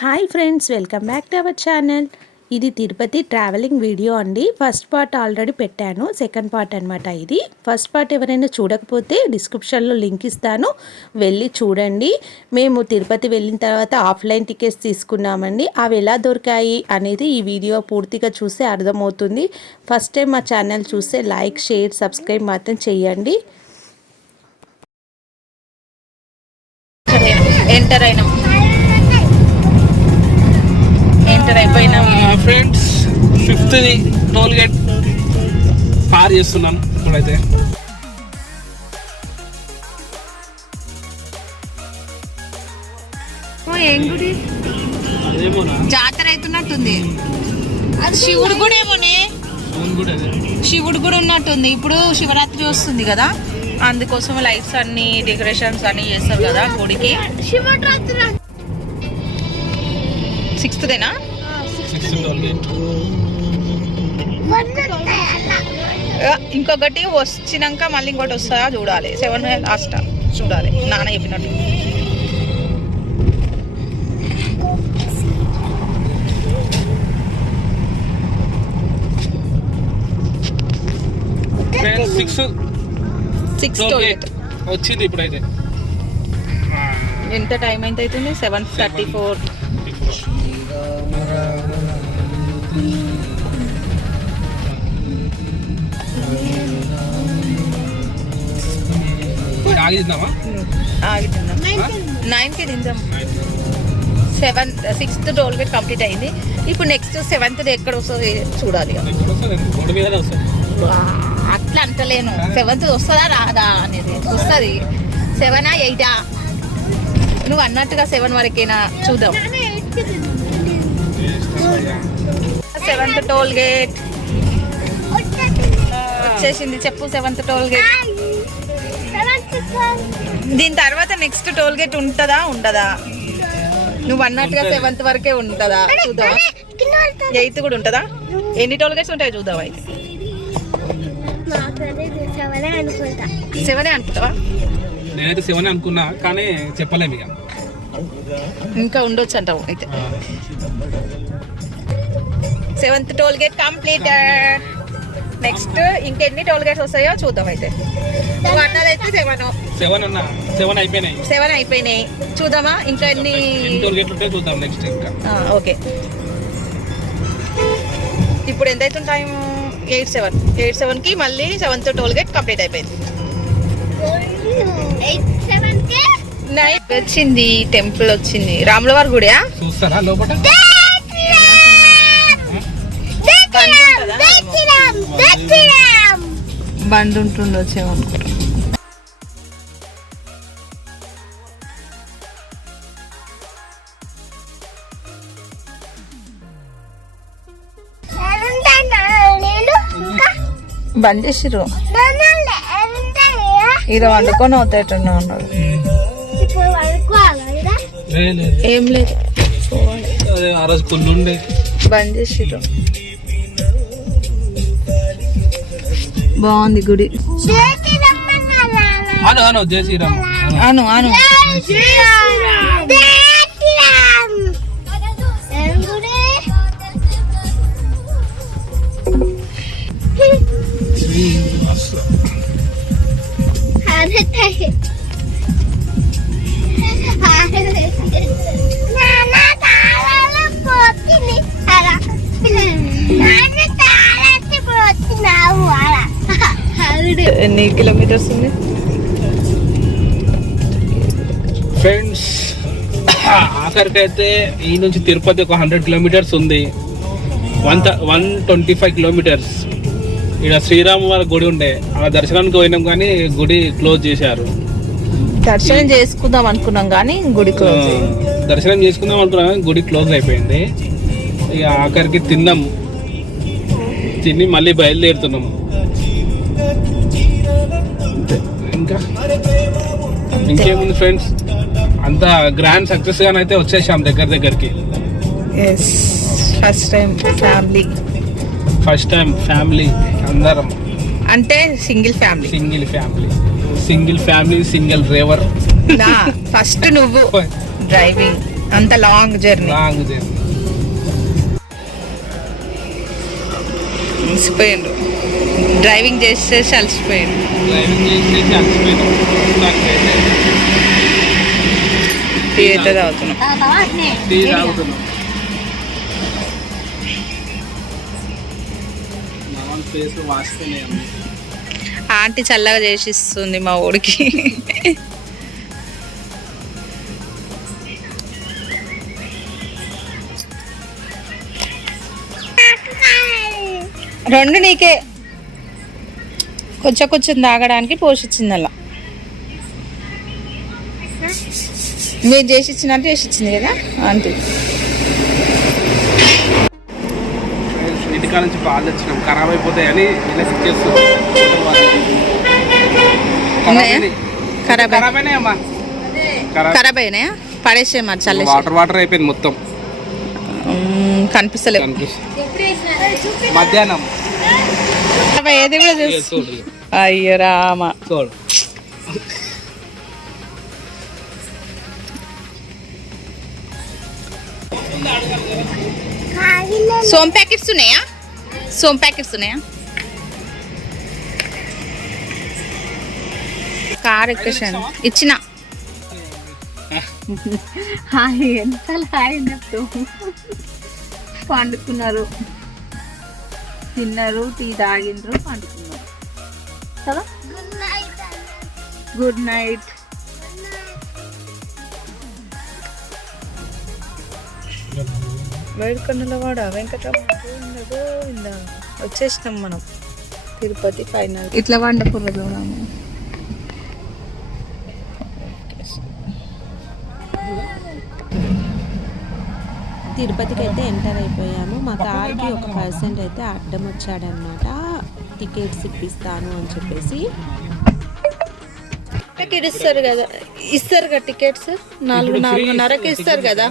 Hi friends, welcome back to our channel. ఇది Tirupati travelling video అండి. First part already పెట్టాను, second part అనమాట ఇది. ఫస్ట్ పార్ట్ ఎవరైనా చూడకపోతే డిస్క్రిప్షన్లో లింక్ ఇస్తాను, వెళ్ళి చూడండి. మేము తిరుపతి వెళ్ళిన తర్వాత ఆఫ్లైన్ టికెట్స్ తీసుకున్నామండి. అవి ఎలా దొరికాయి అనేది ఈ వీడియో పూర్తిగా చూస్తే అర్థమవుతుంది. ఫస్ట్ టైం మా ఛానల్ చూస్తే లైక్, షేర్, సబ్స్క్రైబ్ మాత్రం చేయండి. ఎంటర్ అయిపోయినాం ఫ్రెండ్స్. 5th టోల్ గేట్ పార్ చేస్తున్నాను ఇప్పుడైతే. ఏం గుడి? జాతర అవుతున్నట్టుంది. శివుడు గుడి ఏమోనే, శివుడు గుడి ఉన్నట్టుంది. ఇప్పుడు శివరాత్రి వస్తుంది కదా, అందుకోసం లైట్స్ అన్ని డెకరేషన్స్ అన్ని చేస్తారు కదా గుడికి. 6th ఇంకొకటి వచ్చినాక మళ్ళీ ఇంకోటి వస్తుందా చూడాలి. 7 లాస్ట్ చూడాలి, నాన్న చెప్పినట్టు. వచ్చింది ఇప్పుడైతే. ఎంత టైం ఎంత అవుతుంది? 7:34. ఆగిద్దామా? 9కి తిందాం. 6th టోల్ గేట్ కంప్లీట్ అయింది. ఇప్పుడు నెక్స్ట్ 7th ఎక్కడ వస్తుంది చూడాలి. అట్లా అంటలేను, 7th వస్తుందా రాదా అనేది. వస్తుంది. 7 8 నువ్వు అన్నట్టుగా 7 వరకేనా చూద్దాం. 7th టోల్ గేట్ వచ్చేసింది. చెప్పు 7th టోల్ గేట్. దీని తర్వాత నెక్స్ట్ టోల్ గేట్ ఉంటుందా ఉండదా? నువ్వు అన్నట్టుగా 7th వరకే ఉంటుందా చూద్దామా? 8th కూడా ఉంటుందా? ఎన్ని టోల్ గేట్స్ ఉంటాయి చూద్దాం. అయితే 7 అనుకుంటావా? నేనైతే 7 అనుకున్నా, కానీ చెప్పలేము ఇక. ఇంకా ఉండొచ్చు అంటావు అయితే. 7th toll gate completed. Next ఇంకెన్ని టోల్ గేట్స్ వస్తాయో చూద్దాం. అయితే అన్నదైతే 7 అయిపోయినాయి. 7 అయిపోయినాయి. చూద్దామా ఇంకా ఎన్ని టోల్ గేట్లు ఉంటాయో చూద్దాం నెక్స్ట్. ఇంకా ఓకే. ఇప్పుడు ఎంత అవుతుంది టైం? 8:07కి మళ్ళీ 7th టోల్ గేట్ కంప్లీట్ అయిపోయింది. నైట్ వచ్చింది, టెంపుల్ వచ్చింది. రాములవారి గుడియా? చూస్తారా లోపల? బండి ఉంటుండొచ్చేమో అనుకుంటా. బంద్ చేసిర్రు. ఇది వండుకొని అవుతాయటన్నా ఉన్నారు. ఏం లేదు, ఆ రోజు కొన్ని ఉండే బంద్ చేసిర్రు. బాగుంది గుడి. అను జై శ్రీరామ్ అను అను. ఎన్ని కిలోమీటర్స్ ఉంది ఫ్రెండ్స్? ఆఖరికి అయితే ఈ నుంచి తిరుపతి ఒక 100 కిలోమీటర్స్ ఉంది. 125 కిలోమీటర్స్. ఇక్కడ శ్రీరామవారి గుడి ఉండే, ఆ దర్శనానికి పోయినాం కానీ గుడి క్లోజ్ చేశారు. దర్శనం చేసుకుందాం అనుకున్నాం కానీ గుడి క్లోజ్. దర్శనం చేసుకుందాం అనుకున్నాం కానీ గుడి క్లోజ్ అయిపోయింది. ఇక ఆఖరికి తిన్నాం, తిని మళ్ళీ బయలుదేరుతున్నాం. ఇంకా ఇంకేముంది ఫ్రెండ్స్, అంతా గ్రాండ్ సక్సెస్ గానైతే వచ్చేసాం దగ్గరికి. ఫస్ట్ టైం ఫ్యామిలీ అందరం. అంటే single family single driver. First నువ్వు డ్రైవింగ్, అంత లాంగ్ జర్నీ. Long journey. అలసిపోయిండు, డ్రైవింగ్ చేసేసి అలసిపోయిండు. డ్రైవింగ్ చేసి అలసిపోయినాం. టీ అయితే తాగుతున్నాం. టీ తాగుతున్నాం. ఫేస్ వాసిపోయినాయి. ఆంటీ చల్లగా చేసి ఇస్తుంది మా ఊడికి. రెండు నీకే, కొంచెం కొంచెం తాగడానికి పోషించింది అలా. మీరు చేసి ఇచ్చినట్టు చేసి ఇచ్చింది కదా ఆంటీ. ఇంటికాడ నుంచి పాలు తెచ్చినాం, ఖరాబ్ అయిపోతాయని ఇలా ఫిక్స్ చేస్తున్నాం. ఖరాబ్ అయినాయమ్మా. ఖరాబ్ అయినాయా? పడేసే మరి చల్లే. వాటర్ అయిపోయింది మొత్తం. కనిపిస్తలేదు. మధ్యాహ్నం ఏది కూడా చూడు. అయ్యో రామా. చూడు సోమ్ ప్యాకెట్స్ ఉన్నాయా? సోమ్ ప్యాకెట్స్ ఉన్నాయా? కార్ ఎక్కేసాను ఇచ్చిన. హాయ్ ఎంత హాయ్ చెప్తూ పండుకున్నారు, తిన్నారు, టీ తాగిండ్రు, పండుకున్నారు కదా. Good night. వేడుకొండలవాడ వెంకటరమణ వచ్చేసినాం మనం తిరుపతి ఫైనల్. ఇట్లా వండకూడదు. తిరుపతికి అయితే ఎంటర్ అయిపోయాము. మా కార్కి ఒక పర్సెంట్ అయితే అడ్డం వచ్చాడనమాట, టికెట్స్ ఇప్పిస్తాను అని చెప్పేసి. టికెట్ ఇస్తారు కదా, ఇస్తారు కదా టికెట్స్. 4:30కి ఇస్తారు కదా.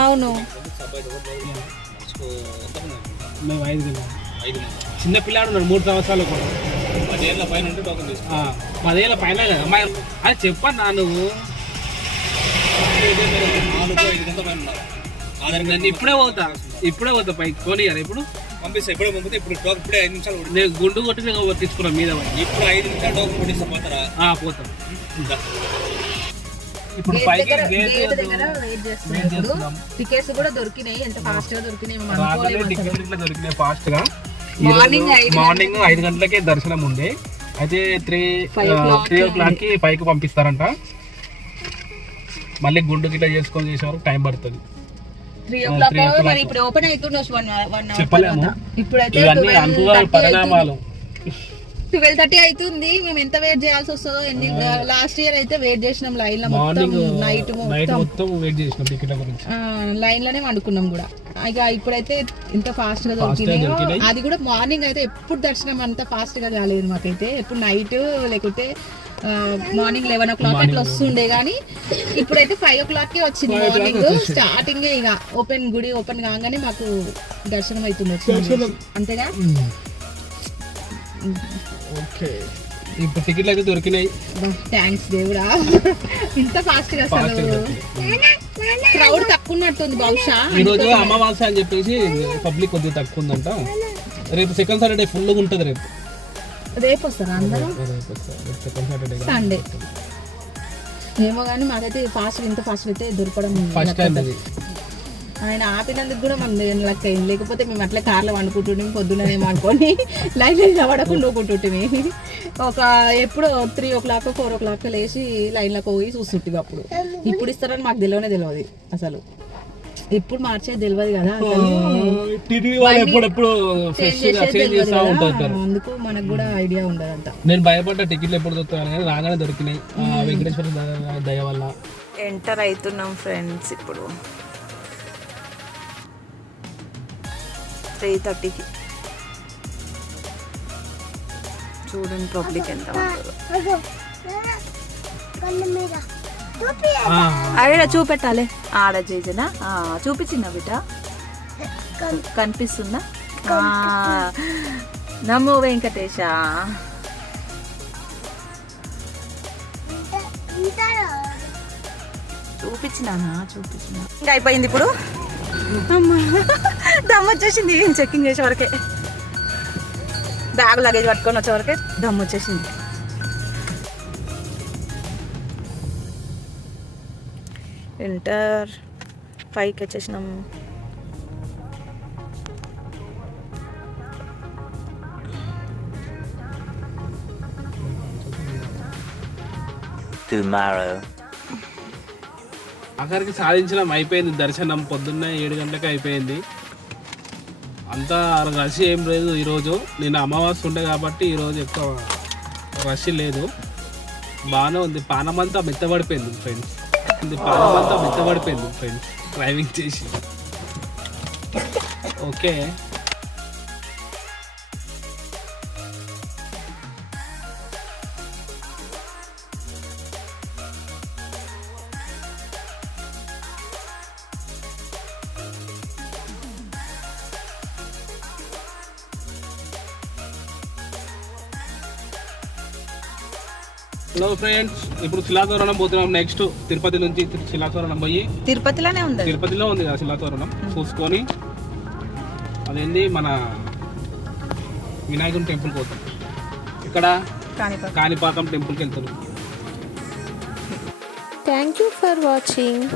అవును. మేము 5 గంటలు. చిన్న పిల్లాడు 3 సంవత్సరాలు కూడా 10 ఏళ్ళ పైన ఉంటే టోకెన్ తీసుకో. 10 ఏళ్ళ పైన కదా అది చెప్పాను నా. నువ్వు ఇప్పుడే పోతా పైకి కొని ఇప్పుడు పంపిస్తా. ఇప్పుడే పంపితే ఇప్పుడే 5 నిమిషాలు నేను గుండు కొట్టి తీసుకున్నా మీద. ఇప్పుడు 5 నిమిషాలు టోకెన్ కొట్టిస్తా. పోతారా? పోతాం. ఇప్పుడు టికెట్స్ కూడా దొరికినాయి. ఎంత ఫాస్ట్ గా దొరికినాయి. దొరికినాయి ఫాస్ట్ గా. మార్నింగ్ 5 గంటలకే దర్శనం ఉంది. అయితే 3 o'clock పైకి పంపిస్తారంట. మళ్ళీ గుండు గిట్లా చేసుకొని చేసేవారు టైం పడుతుంది. 3 o'clock ఇప్పుడు ఓపెన్ అవుతుండొచ్చు. చెప్పలేము. ఇప్పుడైతే పరిణామాలు. 12:30 అవుతుంది. మేము ఎంత వెయిట్ చేయాల్సి వస్తుందో. లాస్ట్ ఇయర్ అయితే వెయిట్ చేసినాం లైన్ లో. నైట్ మొత్తం వెయిట్ చేసినాం టికెట్ల గురించి. లైన్ లోనే వండుకున్నాం కూడా. ఇక ఇప్పుడైతే ఇంత ఫాస్ట్ గా దొరికినాయి. అది కూడా మార్నింగ్ అయితే ఎప్పుడు దర్శనం అంత ఫాస్ట్ గా కాలేదు మాకైతే. ఎప్పుడు నైట్ లేకుంటే మార్నింగ్ 11 o'clock అట్లా వస్తుండే. కానీ ఇప్పుడైతే 5 o'clock వచ్చింది మార్నింగ్. స్టార్టింగ్ ఇక గుడి ఓపెన్ కాగానే మాకు దర్శనం అవుతుంది. అంతేగా. ఓకే, ఇప్పుడు టికెట్లు అయితే దొరికినాయి. థ్యాంక్స్ దేవుడా. ఇంత ఫాస్ట్ గా అసలు క్రౌడ్ తక్కువ ఉన్నట్టుంది. బహుశా ఈ రోజు అమావాస్య అని చెప్పేసి పబ్లిక్ కొద్దిగా తక్కువ ఉందంట. రేపు సెకండ్ సాటర్డే ఫుల్ గా ఉంటది. రేపు వస్తారా అందరూ? సండే ఏమో కానీ మాకైతే ఇంత ఫాస్ట్ అయితే దొరకడం ఆయన ఆపినందుకు కూడా మనం లెక్క అయింది. లేకపోతే మేము అట్లా కార్లో వండుకుంటుంటే పొద్దున్నేమో అనుకొని లైన్ పడకుండా ఊకుంటుంటే ఎప్పుడో 3 o'clock 4 o'clock లేచి లైన్లోకి పోయి చూస్తుంటే ఇప్పుడు ఇస్తారని మాకు తెలియదు అసలు. ఎప్పుడు మార్చేది తెలియదు కదా. అందుకు మనకు కూడా ఐడియా ఉండదంట. నేను భయపడ్డ టికెట్లు ఎప్పుడు దొరుకుతాను కానీ రాగానే దొరికినాయి వెంకటేశ్వర దయ వల్ల. ఎంటర్ అవుతున్నాం ఫ్రెండ్స్. ఇప్పుడు 3:30కి చూడండి పబ్లిక్ ఎంత ఉంటుందో. ఆడ చూపెట్టాలి. ఆడ చేసినా చూపించిందా బిడ్డ? కనిపిస్తుందా? నమో వెంకటేశ. చూపించిన ఇంకా అయిపోయింది ఇప్పుడు. అమ్మా దమ్ వచ్చేసింది చెక్కింగ్ చేసే వరకే, బ్యాగ్ లగేజ్ పట్టుకొని వచ్చే వరకే దమ్ వచ్చేసింది. ఎంటర్, పైకి వచ్చేసినాం. ఆఖరికి సాధించడం అయిపోయింది. దర్శనం పొద్దున్నే 7 గంటలకి అయిపోయింది. అంతా రష్ ఏం లేదు ఈరోజు. నిన్న అమావాస్య ఉండే కాబట్టి ఈరోజు ఎక్కువ రష్ లేదు. బాగానే ఉంది. పానమంతా మెత్తబడిపోయింది ఫ్రెండ్స్. డ్రైవింగ్ చేసి. ఓకే, హలో ఫ్రెండ్స్, ఇప్పుడు శిలాతోరణం పోతున్నాం. నెక్స్ట్ తిరుపతి నుంచి శిలాతోరణం పోయి, తిరుపతిలోనే ఉంది, తిరుపతిలో ఉంది కదా శిలాతోరణం, చూసుకొని అదేంది మన వినాయకుని టెంపుల్ పోతాం. ఇక్కడ కాణిపాకం టెంపుల్కి వెళ్తున్నాం. Thank you for watching.